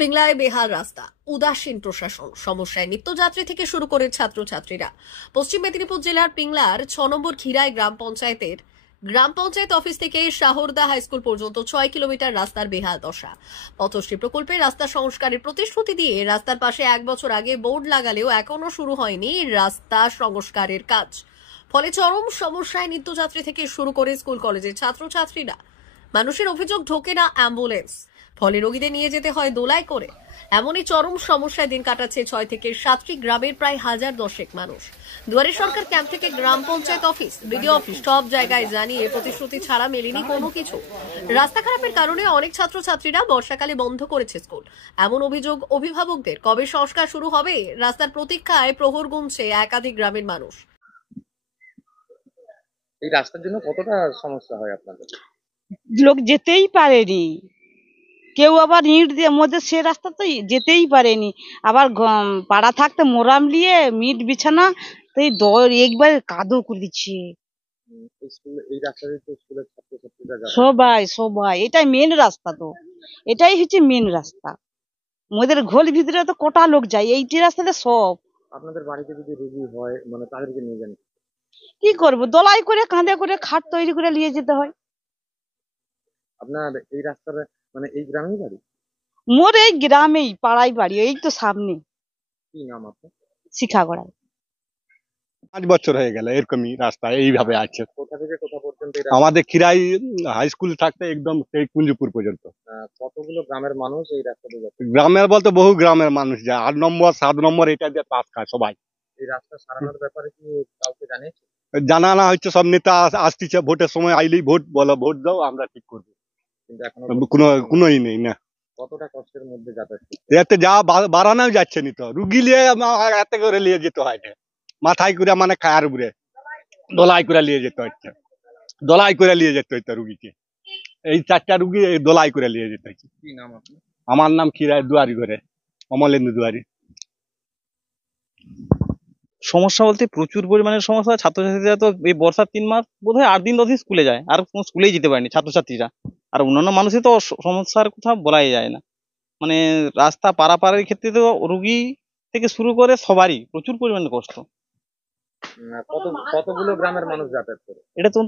পিংলায় বেহাল রাস্তা, উদাসীন প্রশাসন, সমস্যায় নিত্যযাত্রী থেকে শুরু করে ছাত্রছাত্রীরা। পশ্চিম মেদিনীপুর জেলার পিংলার ৬ নম্বর খিরাই গ্রাম পঞ্চায়েত অফিস থেকে শাহরদা হাই স্কুল পর্যন্ত ৬ কিলোমিটার রাস্তার বেহাল দশা। পথশ্রী প্রকল্পে রাস্তা সংস্কারের প্রতিশ্রুতি দিয়ে রাস্তার পাশে ১ বছর আগে বোর্ড লাগালেও এখনো শুরু হয়নি রাস্তা সংস্কারের কাজ। ফলে চরম সমস্যায় নিত্যযাত্রী থেকে শুরু করে স্কুল কলেজের ছাত্রছাত্রীরা। মানুষের অভিযোগ, ঢোকে না অ্যাম্বুলেন্স, ফলে রোগীদের নিয়ে যেতে হয় দোলায় করে। এমনই চরম সমস্যায় দিন কাটাচ্ছে ৬ থেকে ৭টি গ্রামের প্রায় ১,০০০ মানুষ। দুয়ারে সরকার ক্যাম্প থেকে গ্রাম পঞ্চায়েত অফিস, বিডিও অফিস সব জায়গায় জানিয়ে প্রতিশ্রুতি ছাড়া মেলেনি কোনো কিছু। রাস্তা খারাপের কারণে অনেক ছাত্রছাত্রীরা বর্ষাকালে বন্ধ করেছে স্কুল। এমন অভিযোগ অভিভাবকদের। কবে সংস্কার শুরু হবে রাস্তার প্রতীক্ষায় প্রহর গুনছে একাধিক গ্রামের মানুষ। এই রাস্তার জন্য কতটা সমস্যা হয় আপনাদের? লোক যেতেই পারেনি, কেউ আবার ইট দিয়ে মধ্যে সে রাস্তা তো যেতেই পারেনি। আবার পাড়া থাকতে মোরাম নিয়ে মিট বিছানা তো একবার কাদো করে দিচ্ছে সবাই। এটাই মেন রাস্তা, তো এটাই হচ্ছে মেন রাস্তা। মোদের ঘোল ভিতরে তো কোটা লোক যায়, এইটি রাস্তাতে সব। আপনাদের বাড়িতে যদি রোগী হয় মানে তাদেরকে নিয়ে যান, কি করবো? দলাই করে কাঁধে করে খাট তৈরি করে নিয়ে যেতে হয়। আপনার এই রাস্তার মানে এই গ্রামেই বাড়ি? মোর এই গ্রামেই পাড়াই বাড়ি, এই তো সামনে। কি নাম আপনার? শিখাগড়ায়। 5 বছর হয়ে গেল এরকমই রাস্তা এইভাবে আছে। কোথা থেকে কোথা পর্যন্ত? আমাদের খিরাই হাই স্কুল থাকতে একদম সেই কুঞ্জপুর পর্যন্ত। কতগুলো গ্রামের মানুষ এই রাস্তা দিয়ে যাচ্ছে? গ্রামের বলতে বহু গ্রামের মানুষ যায়, 8 নম্বর 7 নম্বর এটা দিয়ে পাস খায় সবাই। এই রাস্তা সারানোর ব্যাপারে কি কাউকে জানিয়েছে? জানানো হচ্ছে, সব নেতা আসতেছে, ভোটের সময় আইলেই ভোট বলো, ভোট দাও আমরা ঠিক করবো, কিন্তু এখনো কোনোই নেই না। কতটা কষ্টের মধ্যে যাতায়াত? এতে যা বাড়ানো যাচ্ছে নি, তো রুগী নিয়ে এতে করে নিয়ে যেতে হয় না, মাথায় করে মানে খায়ার উপরে দোলাই করে নিয়ে যেতে হচ্ছে, রুগীকে। এই 4টা রুগী দোলাই করে নিয়ে যেতে হচ্ছে। কি নাম আপনার? আমার নাম খিরাই দুয়ারি ঘরে, অমলেন্দু দুয়ারি। সমস্যা বলতে প্রচুর পরিমাণে সমস্যা। ছাত্রছাত্রীরা তো এই বর্ষার 3 মাস বোধহয় 8 দিন 10 দিন স্কুলে যায়, আর কোনো স্কুলেই যেতে পারেনি ছাত্রছাত্রীরা। আর অন্যান্য মানুষের তো সমস্যার কথা বলাই যায় না। মানে রাস্তা পারাপারের ক্ষেত্রে তো রুগী থেকে শুরু করে সবারই প্রচুর পরিমাণে কষ্ট। কতগুলো গ্রামের মানুষ যাতায়াত করে? এটা তো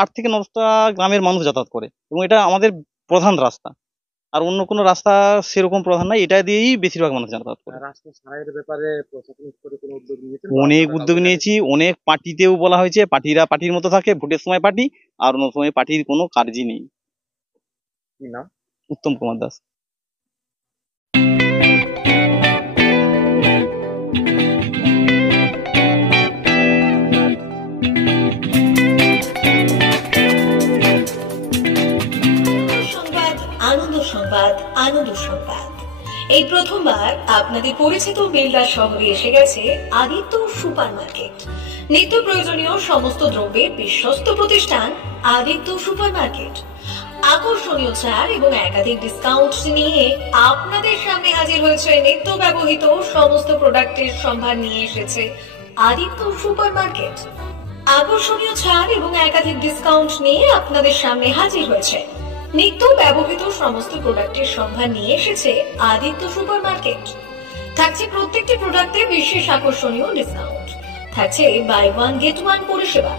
8 থেকে 9টা গ্রামের মানুষ যাতায়াত করে, এবং এটা আমাদের প্রধান রাস্তা। আর অন্য কোনো রাস্তা সেরকম প্রধান নাই, এটা দিয়েই বেশিরভাগ মানুষ যাতায়াত করে। রাস্তা সারাইয়ের ব্যাপারে প্রশাসনিক স্তরে কোনো উদ্যোগ নিয়েছেন? অনেক উদ্যোগ নিয়েছি, অনেক পার্টিতেও বলা হয়েছে। পার্টিরা পার্টির মতো থাকে, ভোটের সময় পার্টি, আর অন্য সময় পার্টির কোনো কাজই নেই। কি নাম? উত্তম কুমার দাস। আনন্দ সংবাদ। এই প্রথমবার আপনাদের পরিচিত বেলদা শহরে এসে গেছে আদিত্য সুপার মার্কেট। নিত্য প্রয়োজনীয় সমস্ত দ্রব্যের বিশ্বস্ত প্রতিষ্ঠান আদিত্য সুপার মার্কেট। আকর্ষণীয় ছাড় এবং একাধিক ডিসকাউন্ট নিয়ে আপনাদের সামনে হাজির হয়েছে। নিত্য ব্যবহৃত সমস্ত প্রোডাক্টের সম্ভার নিয়ে এসেছে আদিত্য সুপার মার্কেট। আকর্ষণীয় ছাড় এবং একাধিক ডিসকাউন্ট নিয়ে আপনাদের সামনে হাজির হয়েছে। নিত্য ব্যবহৃত সমস্ত প্রোডাক্টের সম্ভার নিয়ে এসেছে আদিত্য সুপার মার্কেট। থাকছে প্রত্যেকটি প্রোডাক্টে বিশেষ আকর্ষণীয় ডিসকাউন্ট। থাকছে বাই 1 গেট 1 পরিষেবা।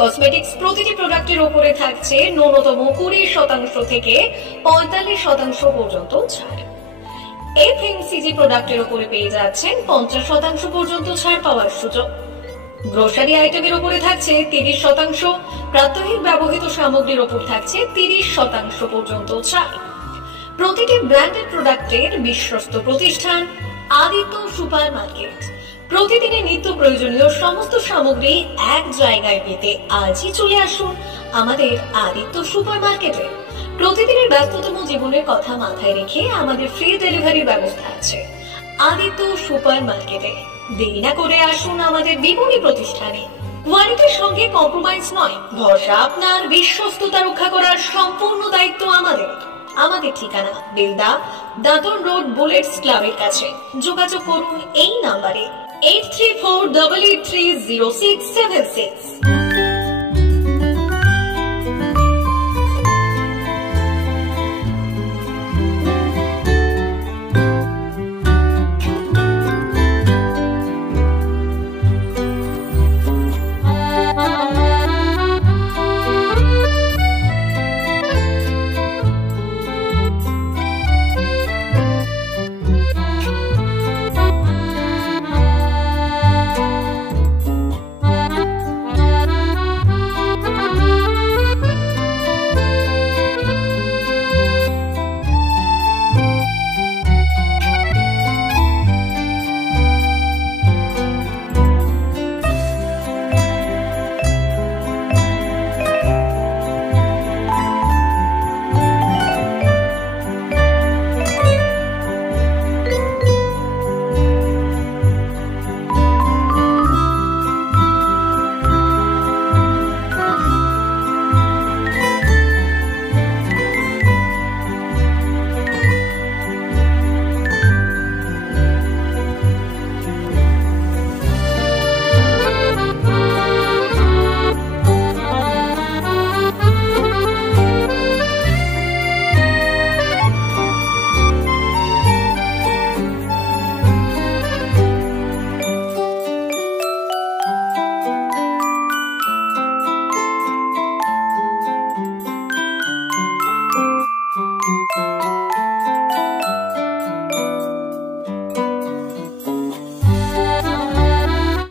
কসমেটিক্স প্রতিটি প্রোডাক্টের উপরে থাকছে ন্যূনতম 20% থেকে 45% পর্যন্ত ছাড়। এফএমসিজি প্রোডাক্টের উপরে পেয়ে যাচ্ছেন 50% পর্যন্ত ছাড় পাওয়ার সুযোগ। গ্রোসারি আইটেমের উপরে থাকছে 30%, প্রাত্যহিক ব্যবহৃত সামগ্রীর উপর থাকছে 30% পর্যন্ত ছাড়। প্রতিটি ব্র্যান্ডেড প্রোডাক্টের বিশ্বস্ত প্রতিষ্ঠান আদিত্য সুপার মার্কেট। প্রতিদিনের নিত্য প্রয়োজনীয় সমস্ত সামগ্রী এক জায়গায় পেতে আজই চলে আসুন আমাদের আদিত্য সুপার মার্কেটে। প্রতিদিনের ব্যস্ততম জীবনের কথা মাথায় রেখে আমাদের ফ্রি ডেলিভারির ব্যবস্থা আছে আদিত্য সুপার মার্কেটে। দেরি না করে আসুন আমাদের বিপণী প্রতিষ্ঠানে। কোয়ালিটির সঙ্গে কম্প্রোমাইজ নয়, ভরসা আপনার, বিশ্বস্ততা রক্ষা করার সম্পূর্ণ দায়িত্ব আমাদের। আমাদের ঠিকানা বেলদা, দাঁতন রোড, বুলেটস ক্লাবের কাছে। যোগাযোগ করুন এই নাম্বারে 8348830676।